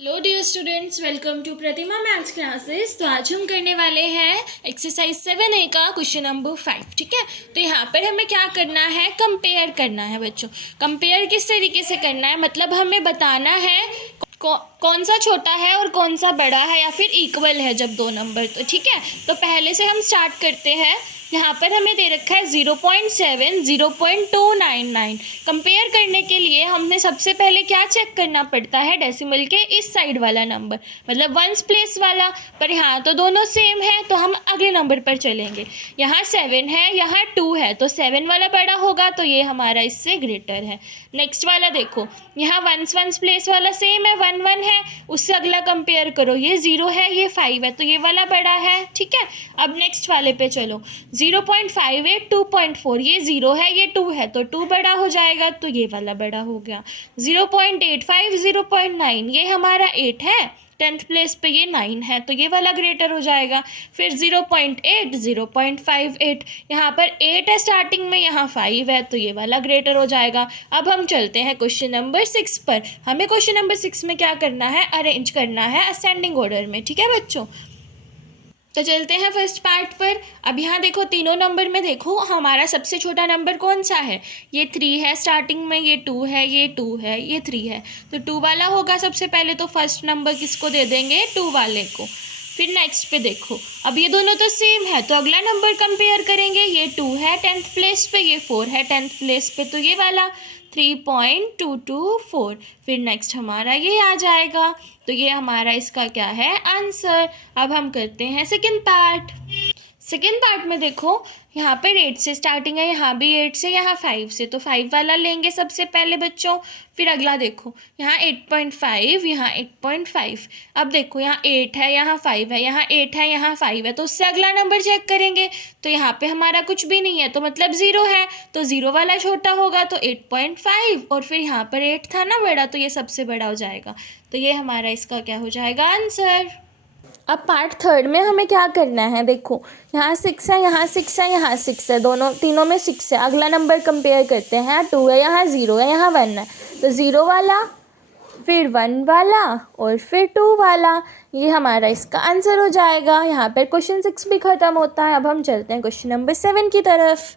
Hello dear students, welcome to Pratima maths classes. तो आज हम करने वाले हैं एक्सरसाइज 7A का क्वेश्चन नंबर 5। ठीक है, तो यहाँ पर हमें क्या करना है, कंपेयर करना है बच्चों। कंपेयर किस तरीके से करना है, मतलब हमें बताना है कौन सा छोटा है और कौन सा बड़ा है या फिर इक्वल है जब दो नंबर। तो ठीक है, तो पहले से हम स्टार्ट करते हैं। यहाँ पर हमें दे रखा है 0.7 0.299। कंपेयर करने के लिए हमने सबसे पहले क्या चेक करना पड़ता है, डेसिमल के इस साइड वाला नंबर, मतलब वंस प्लेस वाला। पर यहाँ तो दोनों सेम है, तो हम अगले नंबर पर चलेंगे। यहाँ 7 है, यहाँ 2 है, तो 7 वाला बड़ा होगा, तो ये हमारा इससे ग्रेटर है। नेक्स्ट वाला देखो, यहाँ वंस प्लेस वाला सेम है, 1 1 है, उससे अगला कंपेयर करो, ये 0 है, ये 5 है, तो ये वाला बड़ा है। ठीक है, अब नेक्स्ट वाले पे चलो। 0.58 2.4, ये 0 है, ये 2 है, तो 2 बड़ा हो जाएगा, तो ये वाला बड़ा हो गया। 0.85 0.9, ये हमारा 8 है, 10th प्लेस पे ये 9 है, तो ये वाला ग्रेटर हो जाएगा। फिर 0.8 0.58, यहाँ पर 8 है स्टार्टिंग में, यहाँ 5 है, तो ये वाला ग्रेटर हो जाएगा। अब हम चलते हैं क्वेश्चन नंबर 6 पर। हमें क्वेश्चन नंबर 6 में क्या करना है, अरेंज करना है असेंडिंग ऑर्डर में। ठीक है बच्चों, तो चलते हैं फर्स्ट पार्ट पर। अब यहाँ देखो, तीनों नंबर में देखो हमारा सबसे छोटा नंबर कौन सा है, ये 3 है स्टार्टिंग में, ये 2 है, ये 2 है, ये 3 है, तो 2 वाला होगा सबसे पहले। तो फर्स्ट नंबर किसको दे देंगे, 2 वाले को। फिर नेक्स्ट पे देखो, अब ये दोनों तो सेम है, तो अगला नंबर कंपेयर करेंगे। ये 2 है 10th प्लेस पे, ये 4 है 10th प्लेस पे, तो ये वाला 3.224। फिर नेक्स्ट हमारा ये आ जाएगा, तो ये हमारा इसका क्या है, आंसर। अब हम करते हैं सेकंड पार्ट। सेकेंड पार्ट में देखो, यहाँ पर 8 से स्टार्टिंग है, यहाँ भी 8 से, यहाँ 5 से, तो 5 वाला लेंगे सबसे पहले बच्चों। फिर अगला देखो, यहाँ 8.5, यहाँ 8.5। अब देखो, यहाँ 8 है, यहाँ 5 है, यहाँ 8 है, यहाँ 5 है, तो उससे अगला नंबर चेक करेंगे। तो यहाँ पे हमारा कुछ भी नहीं है, तो मतलब 0 है, तो 0 वाला छोटा होगा, तो 8.5, और फिर यहाँ पर 8 था ना बड़ा, तो ये सबसे बड़ा हो जाएगा। तो ये हमारा इसका क्या हो जाएगा, आंसर। अब पार्ट थर्ड में हमें क्या करना है, देखो यहाँ 6 है, यहाँ 6 है, यहाँ 6 है, तीनों में 6 है। अगला नंबर कंपेयर करते हैं, यहाँ 2 है, यहाँ 0 है, यहाँ 1 है, तो 0 वाला, फिर 1 वाला, और फिर 2 वाला, ये हमारा इसका आंसर हो जाएगा। यहाँ पर क्वेश्चन 6 भी ख़त्म होता है। अब हम चलते हैं क्वेश्चन नंबर 7 की तरफ।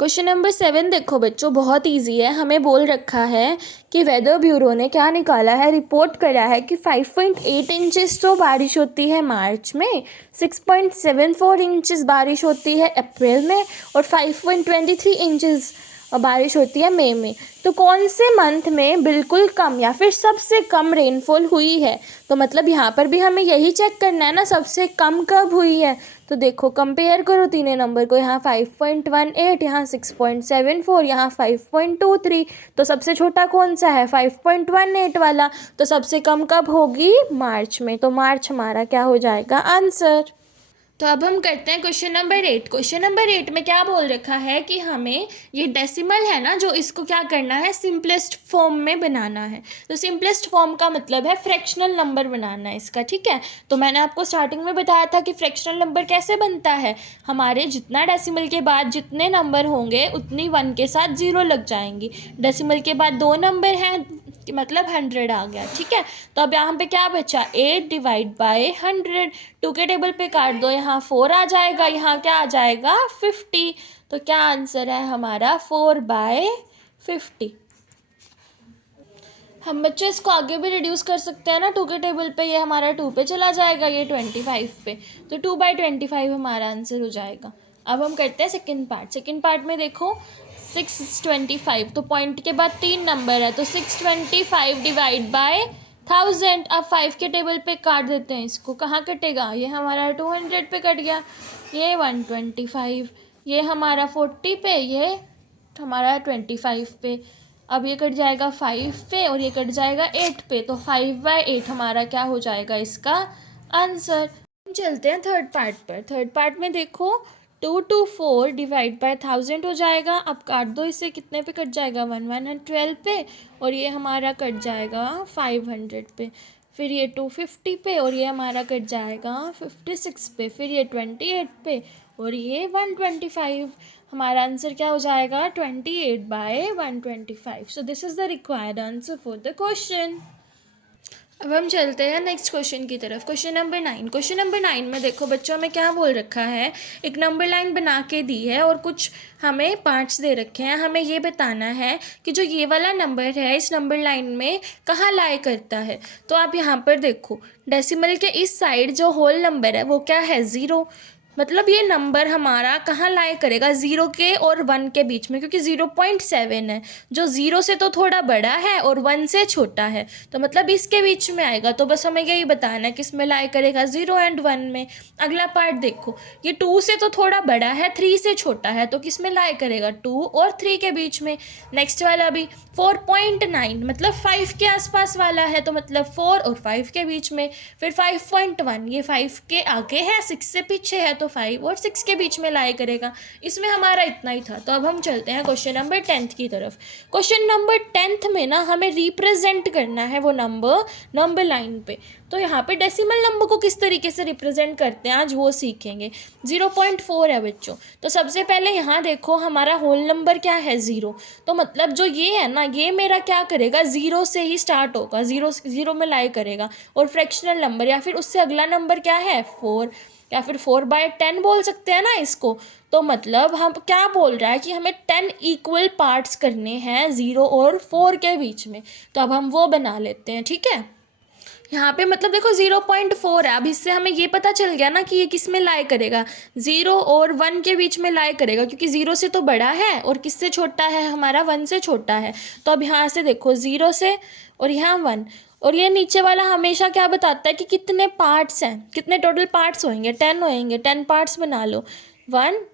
क्वेश्चन नंबर 7 देखो बच्चों, बहुत इजी है। हमें बोल रखा है कि वेदर ब्यूरो ने क्या निकाला है, रिपोर्ट करा है कि 5.8 इंचेस तो बारिश होती है मार्च में, 6.74 इंचेस बारिश होती है अप्रैल में, और 5.23 इंचेस बारिश होती है मई में। तो कौन से मंथ में बिल्कुल कम या फिर सबसे कम रेनफॉल हुई है। तो मतलब यहाँ पर भी हमें यही चेक करना है ना, सबसे कम कब हुई है। तो देखो कंपेयर करो तीनों नंबर को, यहाँ 5.18, यहाँ 6.74, यहाँ 5.23, तो सबसे छोटा कौन सा है, 5.18 वाला। तो सबसे कम कब होगी, मार्च में, तो मार्च हमारा क्या हो जाएगा, आंसर। तो अब हम करते हैं क्वेश्चन नंबर 8। क्वेश्चन नंबर 8 में क्या बोल रखा है कि हमें ये डेसिमल है ना, जो इसको क्या करना है, सिंपलेस्ट फॉर्म में बनाना है। तो सिंपलेस्ट फॉर्म का मतलब है फ्रैक्शनल नंबर बनाना है इसका। ठीक है, तो मैंने आपको स्टार्टिंग में बताया था कि फ्रैक्शनल नंबर कैसे बनता है, हमारे जितना डेसिमल के बाद जितने नंबर होंगे उतनी 1 के साथ 0 लग जाएंगी। डेसिमल के बाद 2 नंबर हैं, मतलब 100 आ गया। ठीक है, तो अब यहाँ पे क्या बचा, 8 डिवाइड बाय 100। 2 के टेबल पे काट दो, यहाँ 4 आ जाएगा, यहाँ क्या आ जाएगा, 50। तो क्या आंसर है हमारा, 4/50। हम बच्चे इसको आगे भी रिड्यूस कर सकते हैं ना, 2 के टेबल पे ये हमारा 2 पे चला जाएगा, ये 25 पे, तो 2/25 हमारा आंसर हो जाएगा। अब हम करते हैं सेकंड पार्ट। सेकंड पार्ट में देखो 625, तो पॉइंट के बाद 3 नंबर है, तो 625 डिवाइड बाय 1000। अब 5 के टेबल पे काट देते हैं इसको, कहाँ कटेगा, ये हमारा 200 पे कट गया, ये 125, ये हमारा 40 पे, ये हमारा 25 पे। अब ये कट जाएगा 5 पे, और ये कट जाएगा 8 पे, तो 5/8 हमारा क्या हो जाएगा, इसका आंसर। चलते हैं थर्ड पार्ट पर। थर्ड पार्ट में देखो 2 to 4 डिवाइड बाय 1000 हो जाएगा। अब काट दो इसे, कितने पे कट जाएगा, 112 पे, और ये हमारा कट जाएगा 500 पे। फिर ये 250 पे, और ये हमारा कट जाएगा 56 पे। फिर ये 28 पे, और ये 125। हमारा आंसर क्या हो जाएगा, 28/125। So this is the required answer for the question. अब हम चलते हैं नेक्स्ट क्वेश्चन की तरफ। Question number 9। क्वेश्चन नंबर 9 में देखो बच्चों में क्या बोल रखा है, एक नंबर लाइन बना के दी है और कुछ हमें पार्ट्स दे रखे हैं। हमें ये बताना है कि जो ये वाला नंबर है इस नंबर लाइन में कहाँ लाई करता है। तो आप यहाँ पर देखो डेसिमल के इस साइड जो होल नंबर है वो क्या है, 0। मतलब ये नंबर हमारा कहाँ लाई करेगा, 0 के और 1 के बीच में, क्योंकि 0.7 है जो 0 से तो थोड़ा बड़ा है और 1 से छोटा है, तो मतलब इसके बीच में आएगा। तो बस हमें यही बताना है किस में लाई करेगा, 0 एंड 1 में। अगला पार्ट देखो, ये 2 से तो थोड़ा बड़ा है, 3 से छोटा है, तो किस में लाई करेगा, 2 और 3 के बीच में। नेक्स्ट वाला भी 4.9 मतलब 5 के आसपास वाला है, तो मतलब 4 और 5 के बीच में। फिर 5.1 ये 5 के आगे है, 6 से पीछे है, तो 5 और 6 के बीच में लाई करेगा। इसमें हमारा इतना ही था। तो अब हम चलते हैं क्वेश्चन नंबर 10 की तरफ। क्वेश्चन नंबर 10 में ना हमें रिप्रेजेंट करना है वो नंबर लाइन पे। तो यहाँ पे डेसिमल नंबर को किस तरीके से रिप्रेजेंट करते हैं आज वो सीखेंगे। 0.4 है बच्चों, तो सबसे पहले यहाँ देखो हमारा होल नंबर क्या है, 0। तो मतलब जो ये है ना ये मेरा क्या करेगा, 0 से ही स्टार्ट होगा, 0 में लाई करेगा। और फ्रैक्शनल नंबर या फिर उससे अगला नंबर क्या है, 4, या फिर 4/10 बोल सकते हैं ना इसको। तो मतलब हम क्या बोल रहा है कि हमें 10 इक्वल पार्ट्स करने हैं 0 और 4 के बीच में। तो अब हम वो बना लेते हैं, ठीक है। यहाँ पे मतलब देखो 0.4 है। अब इससे हमें ये पता चल गया ना कि ये किस में लाई करेगा, 0 और 1 के बीच में लाई करेगा, क्योंकि 0 से तो बड़ा है और किससे छोटा है, हमारा 1 से छोटा है। तो अब यहाँ से देखो 0 से और यहाँ 1, और ये नीचे वाला हमेशा क्या बताता है कि कितने पार्ट्स हैं, कितने टोटल पार्ट्स होंगे, 10 होंगे। 10 पार्ट्स बना लो, 1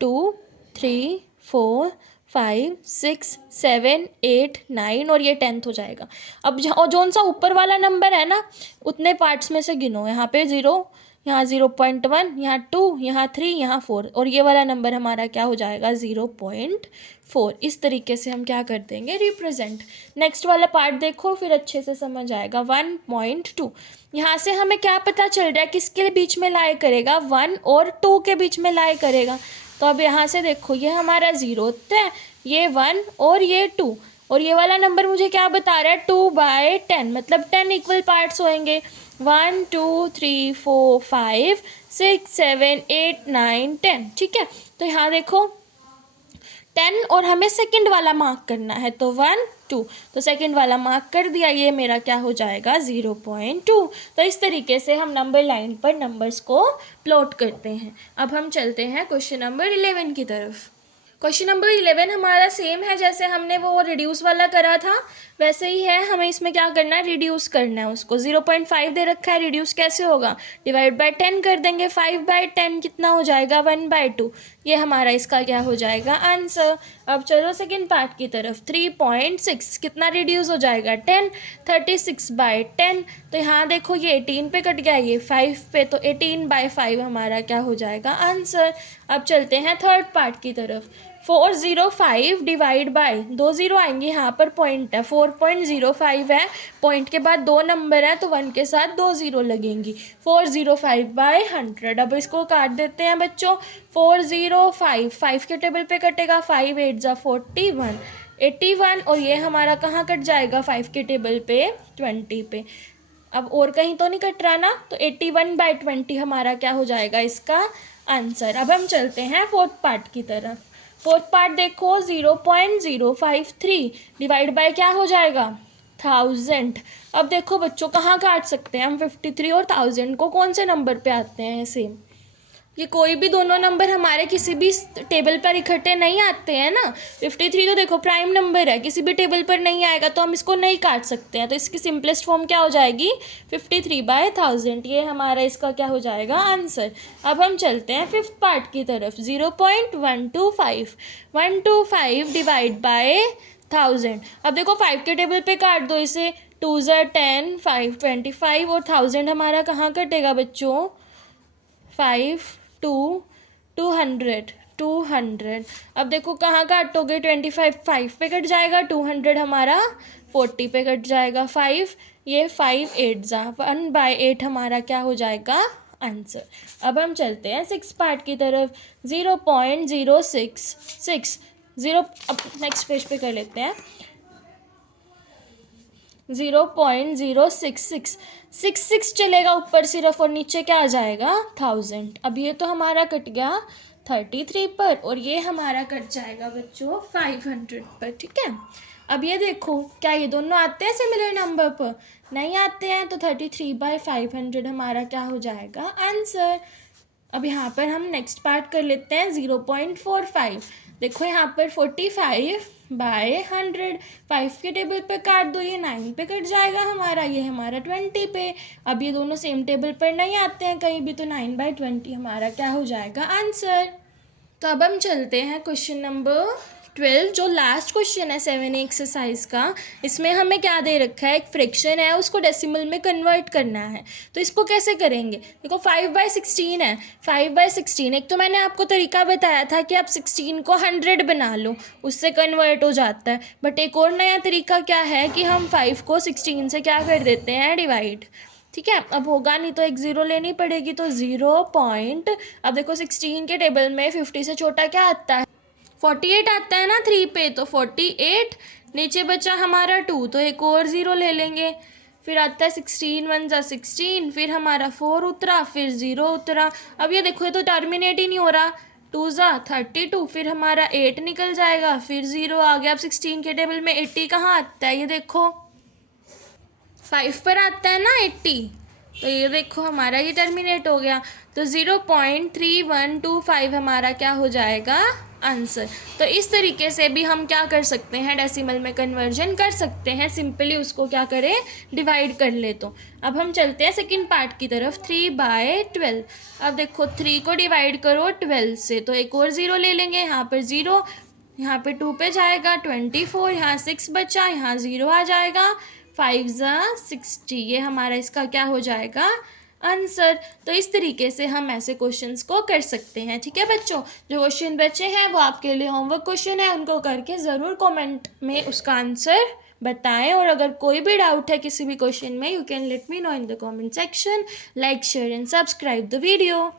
2 3 4 5 6 7 8 9 और ये 10th हो जाएगा। अब जहाँ जौन सा ऊपर वाला नंबर है ना उतने पार्ट्स में से गिनो। यहाँ पे 0, यहाँ 0.1, यहाँ 2, यहाँ 3, यहाँ 4, और ये वाला नंबर हमारा क्या हो जाएगा, 0.4। इस तरीके से हम क्या कर देंगे, रिप्रेजेंट। नेक्स्ट वाला पार्ट देखो फिर अच्छे से समझ आएगा। 1.2, यहाँ से हमें क्या पता चल रहा है किसके बीच में लाई करेगा, 1 और 2 के बीच में लाई करेगा। तो अब यहाँ से देखो ये हमारा 0 है, ये 1 और ये 2, और ये वाला नंबर मुझे क्या बता रहा है, 2/10, मतलब 10 इक्वल पार्ट्स होंगे। 1 2 3 4 5 6 7 8 9 10, ठीक है। तो यहाँ देखो 10 और हमें सेकंड वाला मार्क करना है, तो 1 2, तो सेकंड वाला मार्क कर दिया, ये मेरा क्या हो जाएगा, 0.2। तो इस तरीके से हम नंबर लाइन पर नंबर्स को प्लॉट करते हैं। अब हम चलते हैं क्वेश्चन नंबर 11 की तरफ। क्वेश्चन नंबर 11 हमारा सेम है, जैसे हमने वो रिड्यूस वाला करा था वैसे ही है। हमें इसमें क्या करना है, रिड्यूस करना है उसको। 0.5 दे रखा है, रिड्यूस कैसे होगा, डिवाइड बाय 10 कर देंगे। 5/10 कितना हो जाएगा, 1/2। ये हमारा इसका क्या हो जाएगा, आंसर। अब चलो सेकेंड पार्ट की तरफ। 3.6 कितना रिड्यूस हो जाएगा, 10। 36/10, तो यहाँ देखो ये 18 पे कट गया, ये 5 पे, तो 18/5 हमारा क्या हो जाएगा, आंसर। अब चलते हैं थर्ड पार्ट की तरफ। 405 डिवाइड बाय, 2 0 आएंगे, यहाँ पर पॉइंट है, 4.05 है, पॉइंट के बाद 2 नंबर है तो 1 के साथ 2 0 लगेंगी। 405/100। अब इसको काट देते हैं बच्चों। 405 5 के टेबल पे कटेगा, 5 8 जा 41, 81, और ये हमारा कहाँ कट जाएगा, 5 के टेबल पे 20 पे। अब और कहीं तो नहीं कट रहा ना, तो 81/20 हमारा क्या हो जाएगा इसका आंसर। अब हम चलते हैं फोर्थ पार्ट की तरफ। फोर्थ पार्ट देखो, 0.053 डिवाइड बाय क्या हो जाएगा, 1000। अब देखो बच्चों कहाँ काट सकते हैं हम, 53 और 1000 को कौन से नंबर पे आते हैं सेम। ये कोई भी दोनों नंबर हमारे किसी भी टेबल पर इकट्ठे नहीं आते हैं ना। 53 तो देखो प्राइम नंबर है, किसी भी टेबल पर नहीं आएगा तो हम इसको नहीं काट सकते हैं। तो इसकी सिंपलेस्ट फॉर्म क्या हो जाएगी, 53/1000। ये हमारा इसका क्या हो जाएगा, आंसर। अब हम चलते हैं फिफ्थ पार्ट की तरफ। 0.125 125 डिवाइड बाय 1000। अब देखो 5 के टेबल पे काट दो इसे, 2 ज़ा 10, 5 25, और 1000 हमारा कहाँ कटेगा बच्चों, 5 2 200 200। अब देखो कहाँ काटोगे, 25 5 पे कट जाएगा, 200 हमारा 40 पे कट जाएगा, 5 ये 5 8 जा 1/8 हमारा क्या हो जाएगा, आंसर। अब हम चलते हैं सिक्स पार्ट की तरफ। 0.066 0। अब नेक्स्ट पेज पे कर लेते हैं। 0.0666 चलेगा ऊपर सिर्फ, और नीचे क्या आ जाएगा 1000। अब ये तो हमारा कट गया 33 पर, और ये हमारा कट जाएगा बच्चों 500 पर। ठीक है, अब ये देखो क्या ये दोनों आते हैं सिमिलर नंबर पर? नहीं आते हैं, तो 33/500 हमारा क्या हो जाएगा आंसर। अब यहाँ पर हम नेक्स्ट पार्ट कर लेते हैं 0.45। देखो यहाँ पर 45/100, 5 के टेबल पे काट दो, ये 9 पे कट जाएगा हमारा, ये हमारा 20 पे। अब ये दोनों सेम टेबल पर नहीं आते हैं कहीं भी, तो 9/20 हमारा क्या हो जाएगा आंसर। तो अब हम चलते हैं क्वेश्चन नंबर 12, जो लास्ट क्वेश्चन है 7A एक्सरसाइज का। इसमें हमें क्या दे रखा है, एक फ्रैक्शन है, उसको डेसिमल में कन्वर्ट करना है। तो इसको कैसे करेंगे? देखो 5/16 है, 5/16 एक तो मैंने आपको तरीका बताया था कि आप 16 को 100 बना लो, उससे कन्वर्ट हो जाता है। बट एक और नया तरीका क्या है कि हम 5 को 16 से क्या कर देते हैं, डिवाइड। ठीक है, अब होगा नहीं तो एक ज़ीरो लेनी पड़ेगी, तो 0. अब देखो 16 के टेबल में 50 से छोटा क्या आता है, 48 आता है ना 3 पे, तो 48। नीचे बचा हमारा 2, तो एक और ज़ीरो ले लेंगे। फिर आता है 16 1 जा 16, फिर हमारा 4 उतरा, फिर 0 उतरा। अब ये देखो ये तो टर्मिनेट ही नहीं हो रहा, 2 जा 32, फिर हमारा 8 निकल जाएगा, फिर 0 आ गया। अब 16 के टेबल में 80 कहाँ आता है, ये देखो 5 पर आता है ना 80, तो ये देखो हमारा ये टर्मिनेट हो गया। तो 0.3125 हमारा क्या हो जाएगा आंसर। तो इस तरीके से भी हम क्या कर सकते हैं, डेसिमल में कन्वर्जन कर सकते हैं। सिंपली उसको क्या करें, डिवाइड कर ले। तो अब हम चलते हैं सेकंड पार्ट की तरफ, 3/12। अब देखो 3 को डिवाइड करो 12 से, तो एक और ज़ीरो ले लेंगे, यहाँ पर 0, यहाँ पे 2 पे जाएगा 24, यहाँ 6 बचा, यहाँ 0 आ जाएगा, 5 जा 60, ये हमारा इसका क्या हो जाएगा आंसर। तो इस तरीके से हम ऐसे क्वेश्चंस को कर सकते हैं। ठीक है बच्चों, जो क्वेश्चन बचे हैं वो आपके लिए होमवर्क क्वेश्चन है, उनको करके ज़रूर कमेंट में उसका आंसर बताएं। और अगर कोई भी डाउट है किसी भी क्वेश्चन में, you can let me know in the comment section. Like share and subscribe the video.